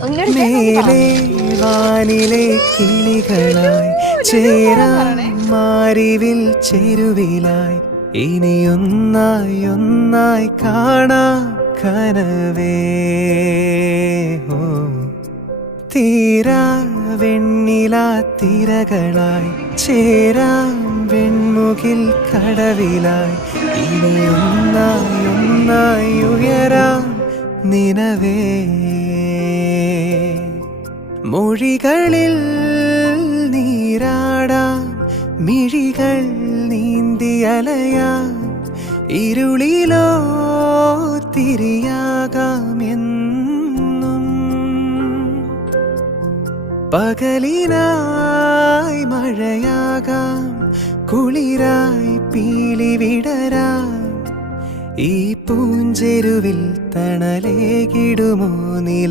മേലെ വാനിലെ കിളികളായി ചേരാ മാരിവിൽ ചെരുവിലായി ഇനിയൊന്നായി ഒന്നായി കാണാം കനവേ. ഓ തീരാ വെണ്ണിലാ തിരകളായി ചേരാം വെൺമുകിൽ കടവിലായി ഇനിയൊന്നായി ഒന്നായി ഉയരാം നിനവേ. മൊഴികളിൽ നീരാടാം മിഴികൾ നീന്തിയലയാം ഇരുളിലോ തിരിയാകാം എന്നും. പകലിനായി മഴയാകാം കുളിരായി പീലി വിടരാം ഈ പൂഞ്ചെരുവിൽ തണലേകിടുമോ നില